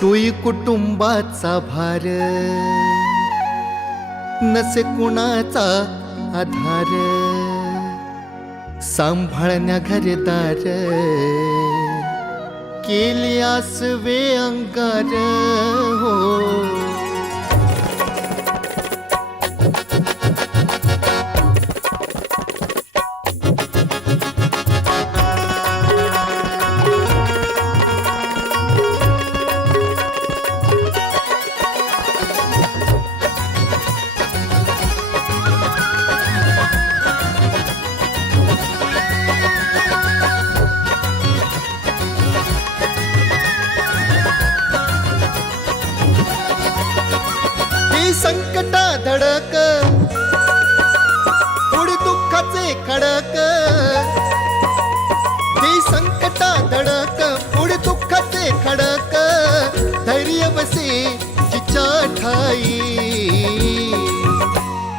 तोही कुटुंबाचा भार, नसे कुणाचा आधार, सांभाळण्या घरदार, केली आसवे अंगार हो. संकटा धडक, पुढे दुःखाचे खडक, ते संकटा धडक, पुढे दुःखाचे खडक, धैर्य बसे जिच्या ठाई,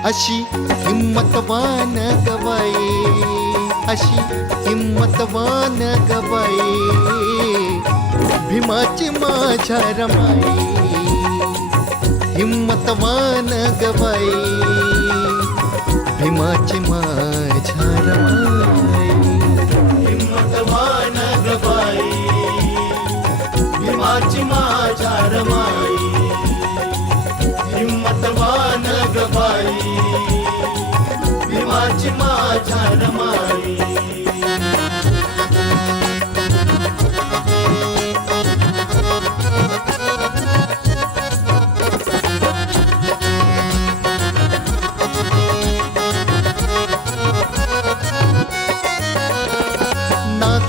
अशी हिम्मतवान गवाई, अशी हिम्मतवान गवाई, भीमाची माझ्या रमाई, हिम्मतवान गवाई, भीमाची माझ्या रमाई, हिम्मतवान गवाई, भीमाची माझ्या रमाई, हिम्मतवान गवाई, भीमाची माझ्या रमाई.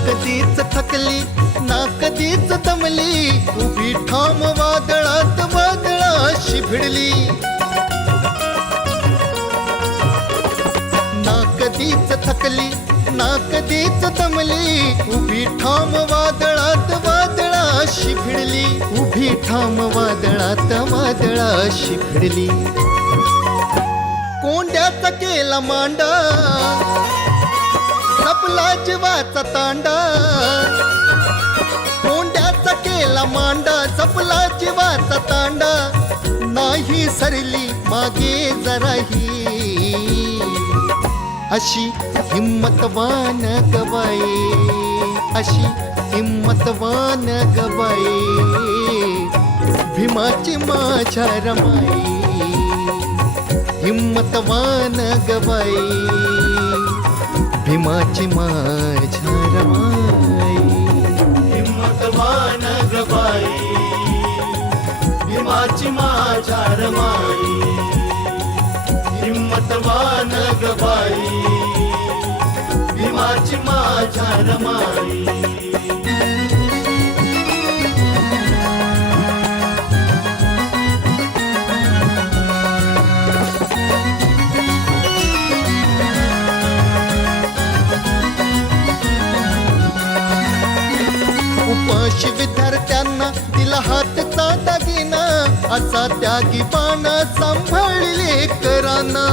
कधीच थकली ना कधीच दमली, उभी ठाम वादळात वादळाशी भिडली, ना कधीच थकली ना कधीच दमली, उभी ठाम वादळात वादळाशी भिडली, उभी ठाम वादळात वादळाशी भिडली. कोंड्याचा केला मांडा, जपला जीवाचा तांडा, कोंड्याचा केला मांडा, जपला जीवाचा तांडा, नाही सरली मागे जराही, अशी हिम्मतवान गवाई, अशी हिम्मतवान गवाई, भीमाची माझ्या रमाई, हिम्मतवान गवाई, भीमाची माझ्या रमाई, हिम्मतवान गवाई, भीमाची माझ्या रमाई, हिम्मतवान गवाई, भीमाची माझ्या रमाई. उपाशी विद्यार्थ्यांना दिला हातचा दागिना, असा त्यागी बाणा सांभाळले कराना.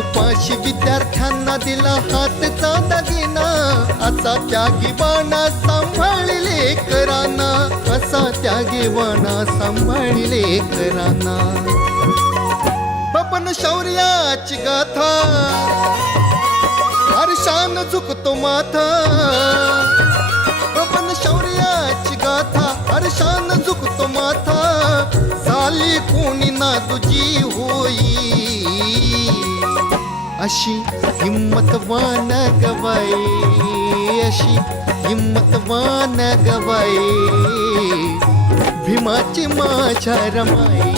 उपाशी विद्यार्थ्यांना दिला हातचा दागिना, असा त्यागी बाणा सांभाळले कराना, असा त्यागी बाणा सांभाळले कराना. बपन शौर्याची गाथा, हर्षान झुकतो माथा, बपन शौर्याची गाथा, हर्षान झुकतो माथा, झाली कोणी ना तुझी होई, अशी हिम्मतवान गवाई, अशी हिम्मतवान गवाई, भीमाची माझ्या रमाई,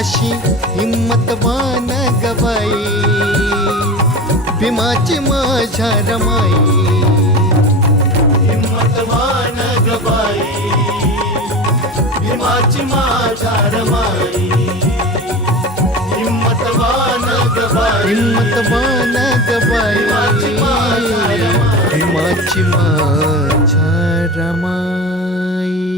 अशी हिम्मतवान गवाई, भीमाची माझ्या रमाई, हिम्मतवान गवाई, भीमाची माझ्या रमाई, हिम्मतवान गवाई, हिम्मतवान गवाई, भीमाची माझ्या रमाई. भीमाची माझ्या रमाई.